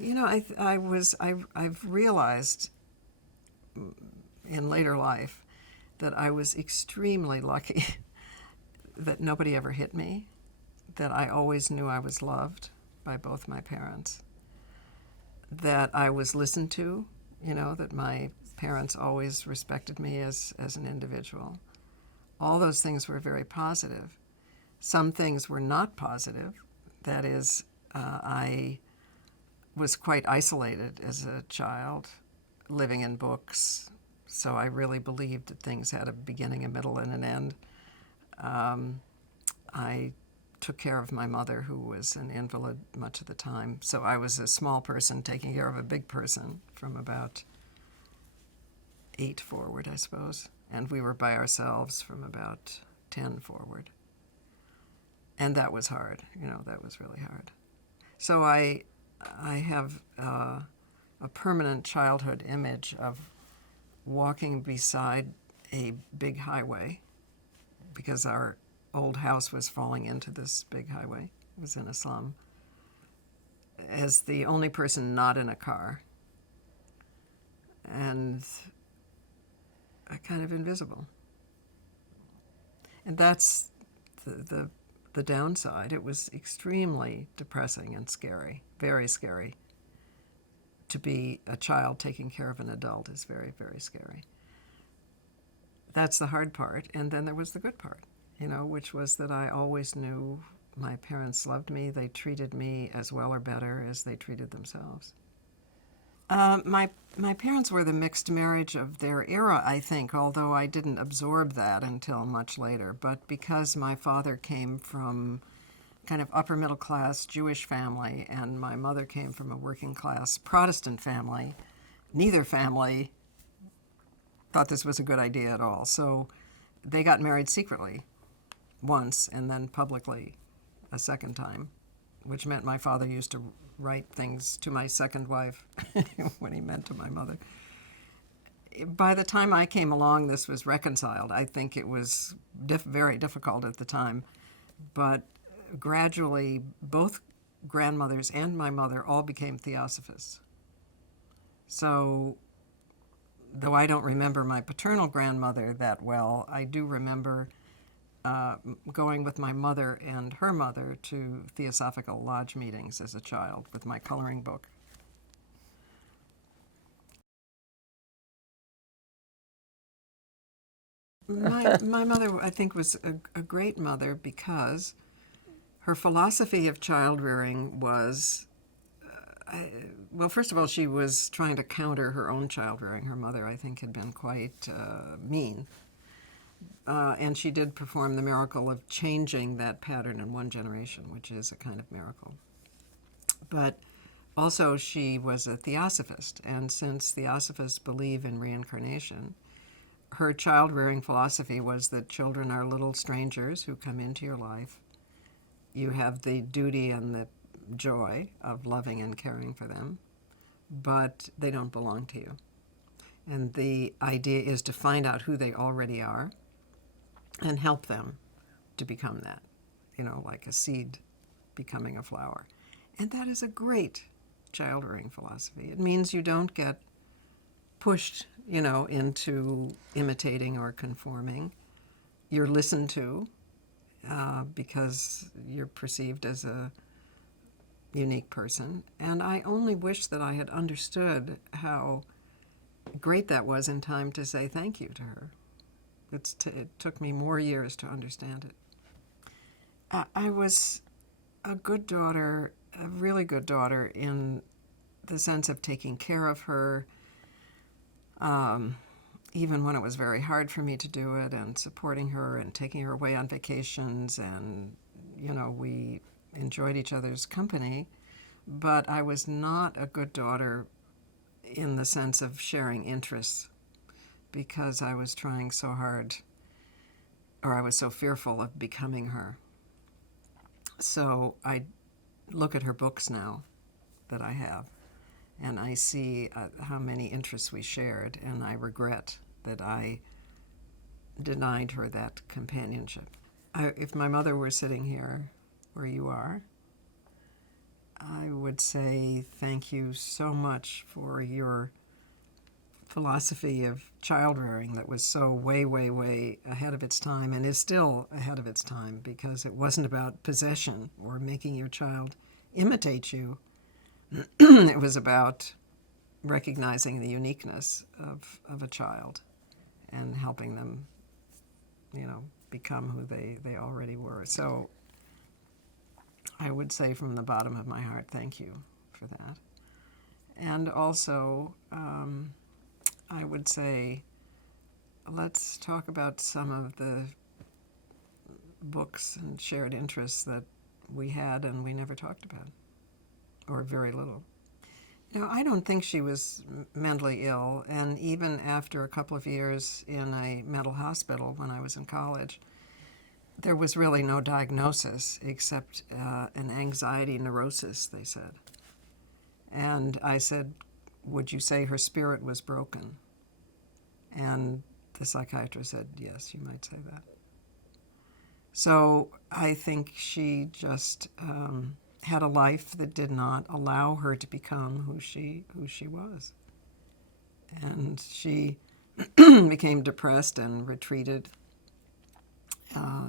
I've realized in later life that I was extremely lucky that nobody ever hit me, that I always knew I was loved by both my parents, that I was listened to, that my parents always respected me as an individual. All those things were very positive. Some things were not positive. That is, I was quite isolated as a child, living in books, so I really believed that things had a beginning, a middle, and an end. I took care of my mother, who was an invalid much of the time, so I was a small person taking care of a big person from about 8 forward, I suppose, and we were by ourselves from about 10 forward. And that was hard, that was really hard. So I have a permanent childhood image of walking beside a big highway, because our old house was falling into this big highway. It was in a slum. As the only person not in a car. And kind of invisible. And that's the downside. It was extremely depressing and scary, very scary. To be a child taking care of an adult is very, very scary. That's the hard part. And then there was the good part, which was that I always knew my parents loved me. They treated me as well or better as they treated themselves. My parents were the mixed marriage of their era, I think, although I didn't absorb that until much later. But because my father came from kind of upper middle class Jewish family and my mother came from a working class Protestant family, neither family thought this was a good idea at all. So they got married secretly once and then publicly a second time, which meant my father used to write things to my second wife when he meant to my mother. By the time I came along, this was reconciled. I think it was very difficult at the time, but gradually both grandmothers and my mother all became theosophists. So though I don't remember my paternal grandmother that well, I do remember going with my mother and her mother to Theosophical Lodge meetings as a child with my coloring book. My mother, I think, was a great mother because her philosophy of child rearing was, well, first of all, she was trying to counter her own child rearing. Her mother, I think, had been quite mean. And she did perform the miracle of changing that pattern in one generation, which is a kind of miracle. But also she was a theosophist, and since theosophists believe in reincarnation, her child-rearing philosophy was that children are little strangers who come into your life. You have the duty and the joy of loving and caring for them, but they don't belong to you. And the idea is to find out who they already are and help them to become that, like a seed becoming a flower. And that is a great child-rearing philosophy. It means you don't get pushed, into imitating or conforming. You're listened to because you're perceived as a unique person. And I only wish that I had understood how great that was in time to say thank you to her. It took me more years to understand it. I was a good daughter, a really good daughter, in the sense of taking care of her, even when it was very hard for me to do it, and supporting her and taking her away on vacations, and, we enjoyed each other's company. But I was not a good daughter in the sense of sharing interests, because I was trying so hard, or I was so fearful of becoming her. So I look at her books now that I have, and I see how many interests we shared, and I regret that I denied her that companionship. If my mother were sitting here where you are, I would say thank you so much for your philosophy of child rearing that was so way, way, way ahead of its time and is still ahead of its time, because it wasn't about possession or making your child imitate you. It was about recognizing the uniqueness of a child and helping them, become who they already were. So I would say from the bottom of my heart, thank you for that. And also, I would say, let's talk about some of the books and shared interests that we had and we never talked about, or very little. I don't think she was mentally ill, and even after a couple of years in a mental hospital when I was in college, there was really no diagnosis except an anxiety neurosis, they said. And I said, would you say her spirit was broken? And the psychiatrist said, yes, you might say that. So I think she just had a life that did not allow her to become who she was. And she became depressed and retreated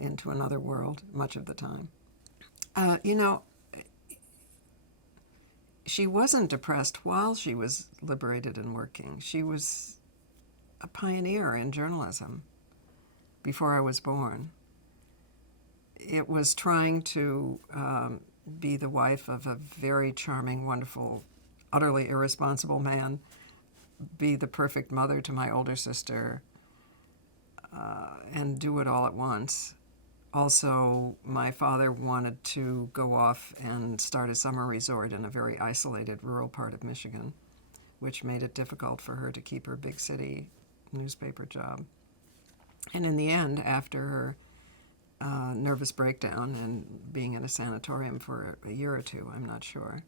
into another world much of the time. She wasn't depressed while she was liberated and working. She was a pioneer in journalism before I was born. It was trying to be the wife of a very charming, wonderful, utterly irresponsible man, be the perfect mother to my older sister, and do it all at once. Also, my father wanted to go off and start a summer resort in a very isolated rural part of Michigan, which made it difficult for her to keep her big city newspaper job. And in the end, after her nervous breakdown and being in a sanatorium for a year or two, I'm not sure,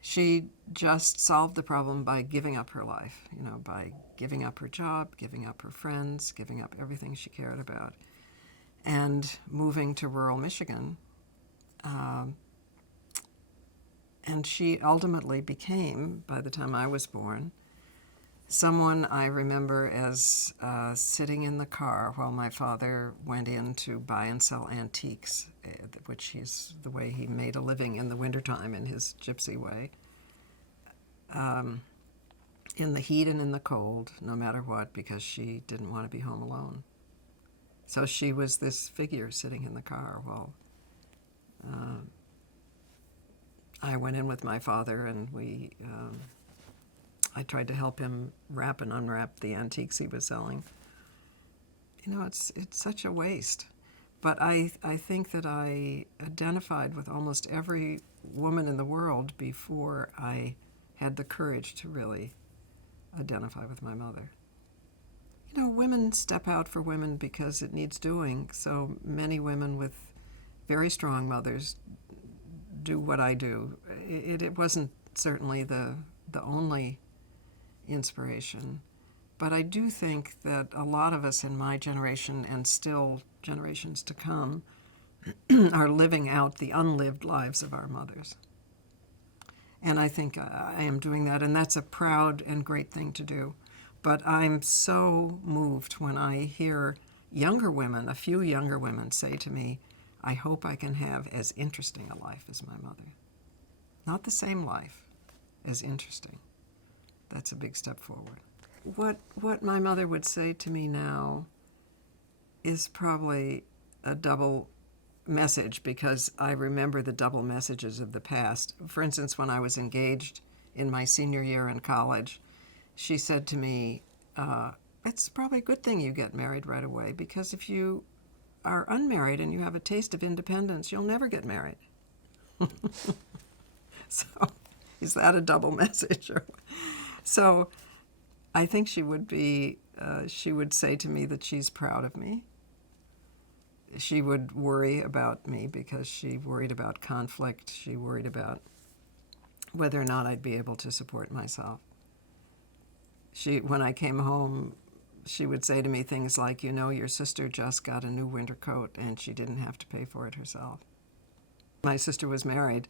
she just solved the problem by giving up her life, by giving up her job, giving up her friends, giving up everything she cared about, and moving to rural Michigan. And she ultimately became, by the time I was born, someone I remember as sitting in the car while my father went in to buy and sell antiques, which is the way he made a living in the wintertime in his gypsy way. In the heat and in the cold, no matter what, because she didn't want to be home alone. So she was this figure sitting in the car while I went in with my father, and I tried to help him wrap and unwrap the antiques he was selling. It's such a waste. But I think that I identified with almost every woman in the world before I had the courage to really identify with my mother. Women step out for women because it needs doing. So many women with very strong mothers do what I do. It wasn't certainly the only inspiration, but I do think that a lot of us in my generation, and still generations to come, are living out the unlived lives of our mothers. And I think I am doing that, and that's a proud and great thing to do. But I'm so moved when I hear younger women, a few younger women, say to me, I hope I can have as interesting a life as my mother. Not the same life, as interesting. That's a big step forward. What my mother would say to me now is probably a double message, because I remember the double messages of the past. For instance, when I was engaged in my senior year in college, she said to me, it's probably a good thing you get married right away, because if you are unmarried and you have a taste of independence, you'll never get married. So is that a double message? So I think she would say to me that she's proud of me. She would worry about me because she worried about conflict. She worried about whether or not I'd be able to support myself. When I came home, she would say to me things like, your sister just got a new winter coat and she didn't have to pay for it herself. My sister was married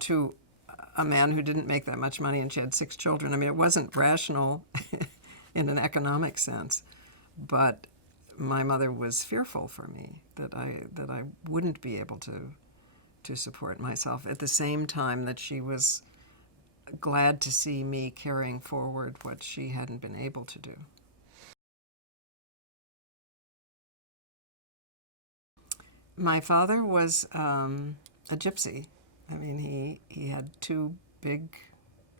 to a man who didn't make that much money and she had 6 children. I mean, it wasn't rational in an economic sense, but my mother was fearful for me that I wouldn't be able to support myself at the same time that she was glad to see me carrying forward what she hadn't been able to do. My father was a gypsy. I mean, he had 2 big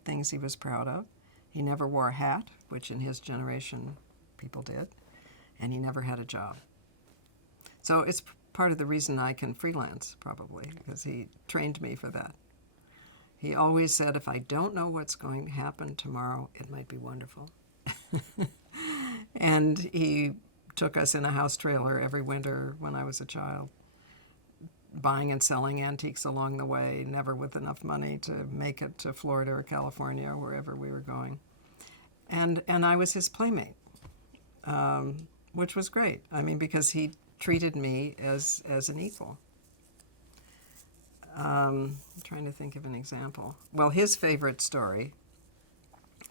things he was proud of. He never wore a hat, which in his generation people did, and he never had a job. So it's part of the reason I can freelance, probably, because he trained me for that. He always said, if I don't know what's going to happen tomorrow, it might be wonderful. And he took us in a house trailer every winter when I was a child, buying and selling antiques along the way, never with enough money to make it to Florida or California or wherever we were going. And I was his playmate, which was great. I mean, because he treated me as an equal. I'm trying to think of an example. Well, his favorite story,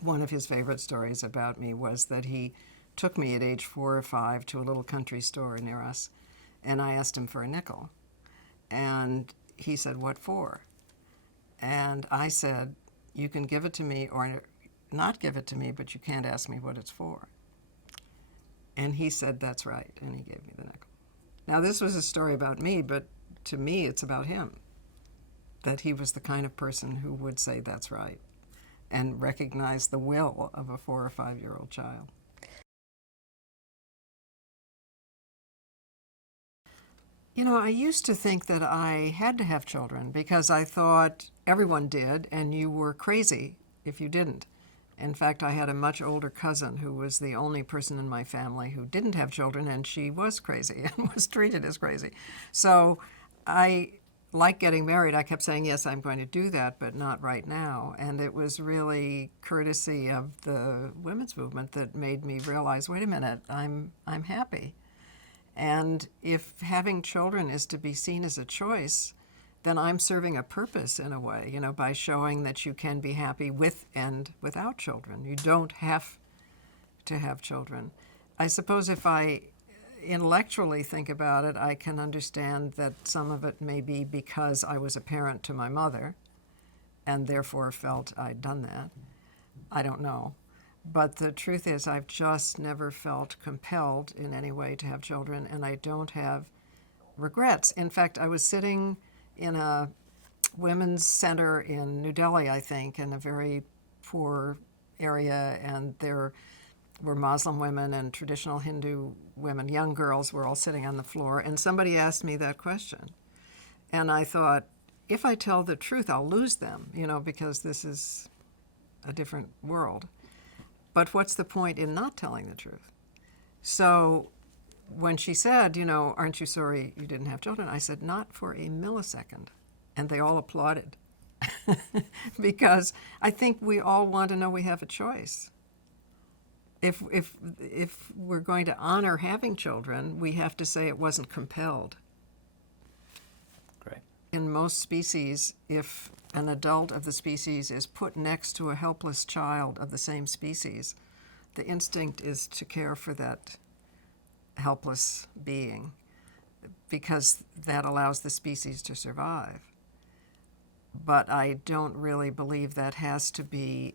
one of his favorite stories about me was that he took me at age 4 or 5 to a little country store near us, and I asked him for a nickel. And he said, "What for?" And I said, "You can give it to me or not give it to me, but you can't ask me what it's for." And he said, "That's right," and he gave me the nickel. Now, this was a story about me, but to me, it's about him, that he was the kind of person who would say that's right and recognize the will of a 4 or 5-year-old child. I used to think that I had to have children because I thought everyone did and you were crazy if you didn't. In fact, I had a much older cousin who was the only person in my family who didn't have children, and she was crazy and was treated as crazy. So I, like getting married, I kept saying, yes, I'm going to do that, but not right now. And it was really courtesy of the women's movement that made me realize, wait a minute, I'm happy. And if having children is to be seen as a choice, then I'm serving a purpose in a way, by showing that you can be happy with and without children. You don't have to have children. I suppose if I intellectually think about it, I can understand that some of it may be because I was a parent to my mother and therefore felt I'd done that. I don't know. But the truth is, I've just never felt compelled in any way to have children, and I don't have regrets. In fact, I was sitting in a women's center in New Delhi, I think, in a very poor area, and there were Muslim women and traditional Hindu women, young girls, were all sitting on the floor, and somebody asked me that question. And I thought, if I tell the truth, I'll lose them, because this is a different world. But what's the point in not telling the truth? So when she said, aren't you sorry you didn't have children? I said, not for a millisecond. And they all applauded. Because I think we all want to know we have a choice. If we're going to honor having children, we have to say it wasn't compelled. Great. In most species, if an adult of the species is put next to a helpless child of the same species, the instinct is to care for that helpless being because that allows the species to survive. But I don't really believe that has to be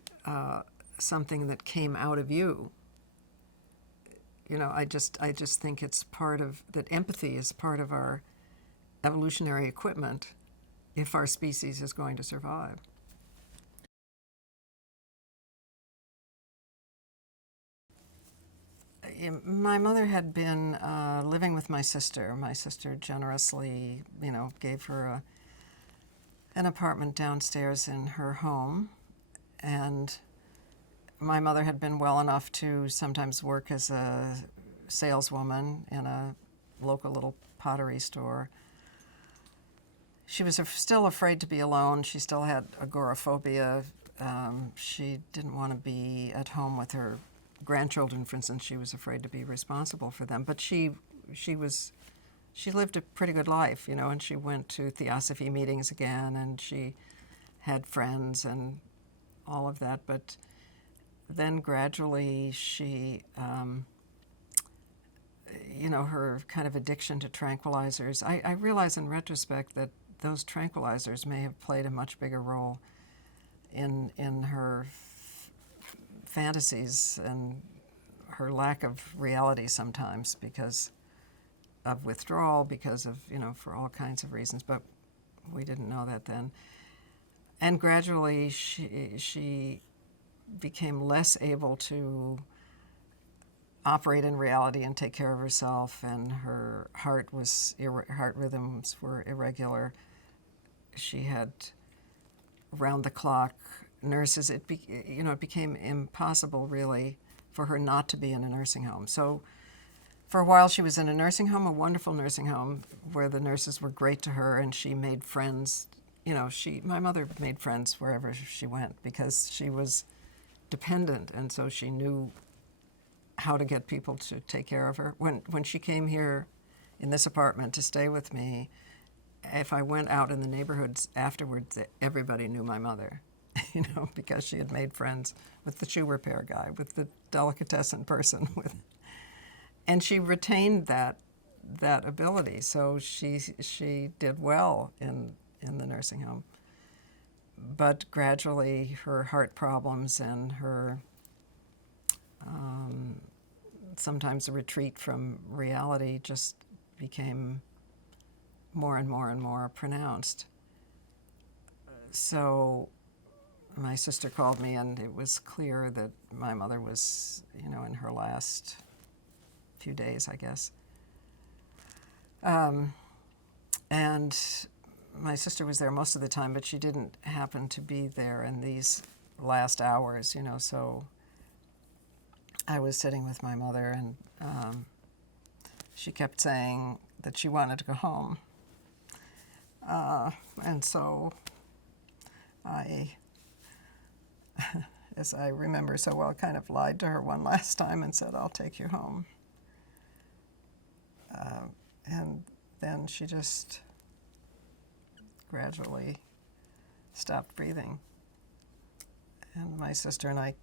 something that came out of you. I just think it's part of, that empathy is part of our evolutionary equipment if our species is going to survive. My mother had been living with my sister. My sister generously, gave her an apartment downstairs in her home. And my mother had been well enough to sometimes work as a saleswoman in a local little pottery store. She was still afraid to be alone. She still had agoraphobia. She didn't want to be at home with her grandchildren, for instance. She was afraid to be responsible for them. But she was she lived a pretty good life, and she went to theosophy meetings again, and she had friends and all of that. But then gradually she, her kind of addiction to tranquilizers, I realize in retrospect that those tranquilizers may have played a much bigger role in her fantasies and her lack of reality sometimes because of withdrawal, because of, for all kinds of reasons, but we didn't know that then. And gradually she became less able to operate in reality and take care of herself, and her heart rhythms were irregular. She had round-the-clock nurses. It became impossible, really, for her not to be in a nursing home. So for a while she was in a nursing home, a wonderful nursing home, where the nurses were great to her, and she made friends. My mother made friends wherever she went because she was dependent, and so she knew how to get people to take care of her. When she came here in this apartment to stay with me, if I went out in the neighborhoods afterwards, everybody knew my mother, because she had made friends with the shoe repair guy, with the delicatessen person, and she retained that ability. So she did well in the nursing home. But gradually her heart problems and her sometimes a retreat from reality just became more and more and more pronounced. So my sister called me, and it was clear that my mother was, in her last few days, I guess. And my sister was there most of the time, but she didn't happen to be there in these last hours, so I was sitting with my mother, and she kept saying that she wanted to go home. And so I, as I remember so well, kind of lied to her one last time and said, "I'll take you home." And then she just gradually stopped breathing. And my sister and my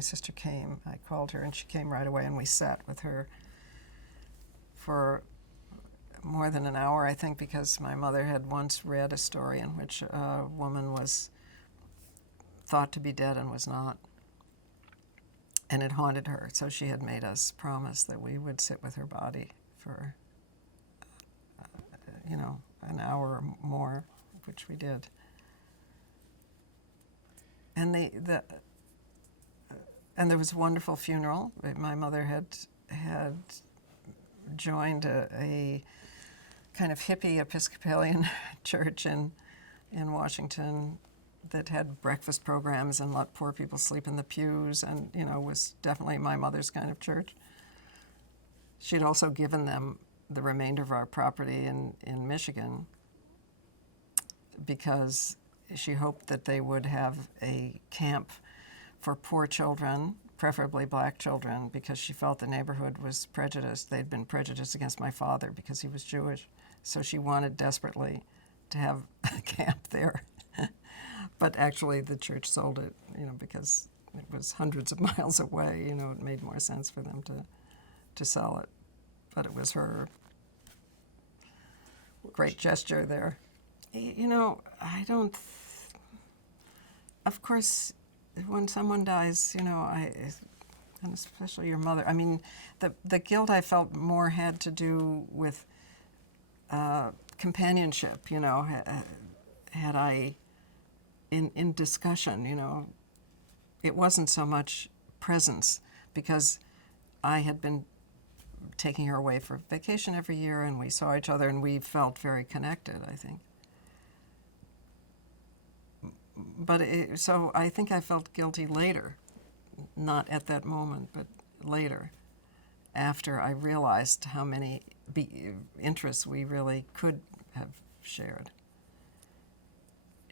sister came. I called her, and she came right away, and we sat with her for more than an hour, I think, because my mother had once read a story in which a woman was thought to be dead and was not. And it haunted her, so she had made us promise that we would sit with her body for, an hour or more, which we did. And and there was a wonderful funeral. My mother had joined a kind of hippie Episcopalian church in Washington that had breakfast programs and let poor people sleep in the pews, and was definitely my mother's kind of church. She'd also given them the remainder of our property in Michigan because she hoped that they would have a camp for poor children, preferably black children, because she felt the neighborhood was prejudiced. They'd been prejudiced against my father because he was Jewish. So she wanted desperately to have a camp there. But actually the church sold it, because it was hundreds of miles away. It made more sense for them to sell it. But it was her great gesture there. I don't... Of course, when someone dies, and especially your mother, the guilt I felt more had to do with companionship, had I, in discussion, it wasn't so much presence, because I had been taking her away for vacation every year, and we saw each other, and we felt very connected, I think. But so I think I felt guilty later, not at that moment, but later, after I realized how many interests we really could have shared.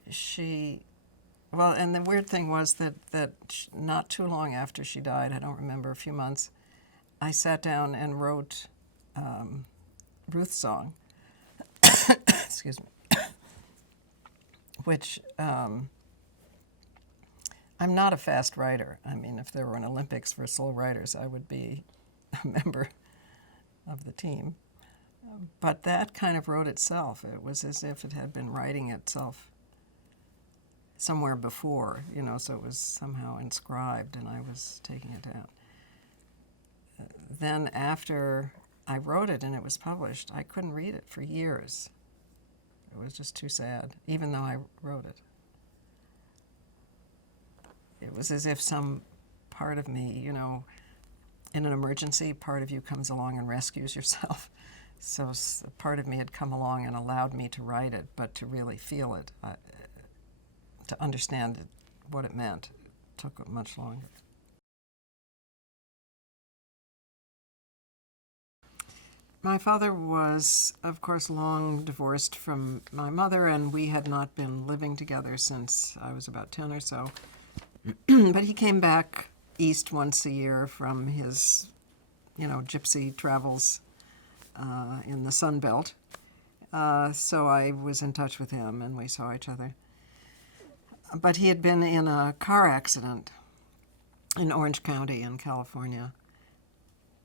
And the weird thing was that not too long after she died, I don't remember, a few months, I sat down and wrote Ruth song, excuse me, which I'm not a fast writer. I mean, if there were an Olympics for slow writers, I would be a member of the team. But that kind of wrote itself. It was as if it had been writing itself somewhere before, so it was somehow inscribed and I was taking it down. Then after I wrote it and it was published, I couldn't read it for years. It was just too sad, even though I wrote it. It was as if some part of me, in an emergency, part of you comes along and rescues yourself. So part of me had come along and allowed me to write it, but to really feel it, to understand what it meant, took much longer. My father was, of course, long divorced from my mother, and we had not been living together since I was about 10 or so. But he came back east once a year from his, gypsy travels in the Sun Belt. So I was in touch with him, and we saw each other. But he had been in a car accident in Orange County in California.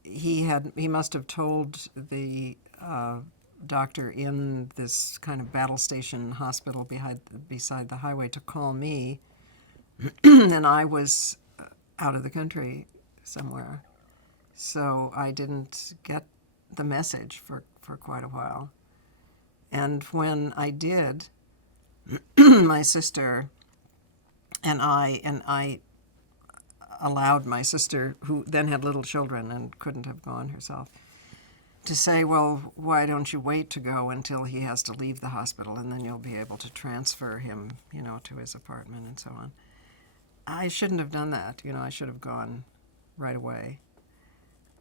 He must have told the doctor in this kind of battle station hospital beside the highway to call me, and I was out of the country somewhere. So I didn't get the message for quite a while. And when I did, my sister and I allowed my sister, who then had little children and couldn't have gone herself, to say, well, why don't you wait to go until he has to leave the hospital, and then you'll be able to transfer him, to his apartment and so on. I shouldn't have done that. I should have gone right away.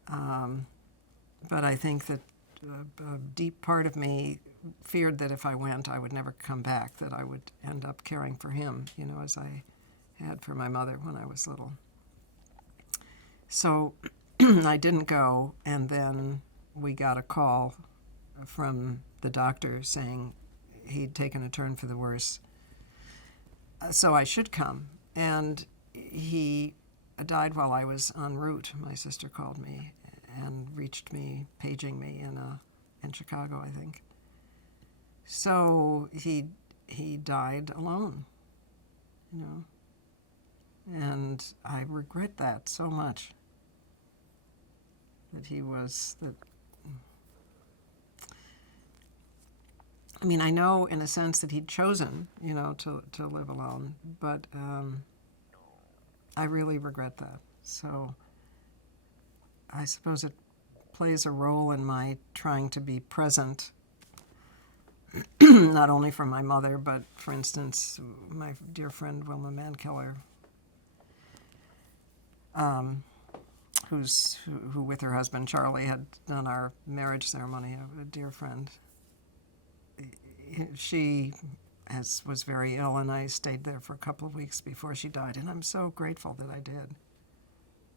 But I think that a deep part of me feared that if I went, I would never come back, that I would end up caring for him, as I had for my mother when I was little. So I didn't go, and then we got a call from the doctor saying he'd taken a turn for the worse. So I should come. And he died while I was en route. My sister called me and reached me, paging me in Chicago, I think. So he died alone, and I regret that so much. That he was that. I mean, I know in a sense that he'd chosen, to live alone, but I really regret that. So I suppose it plays a role in my trying to be present, not only for my mother, but, for instance, my dear friend Wilma Mankeller, who with her husband Charlie had done our marriage ceremony, a dear friend. She was very ill, and I stayed there for a couple of weeks before she died, and I'm so grateful that I did.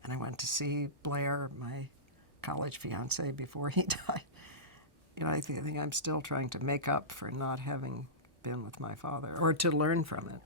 And I went to see Blair, my college fiance, before he died. I think I'm still trying to make up for not having been with my father, or to learn from it.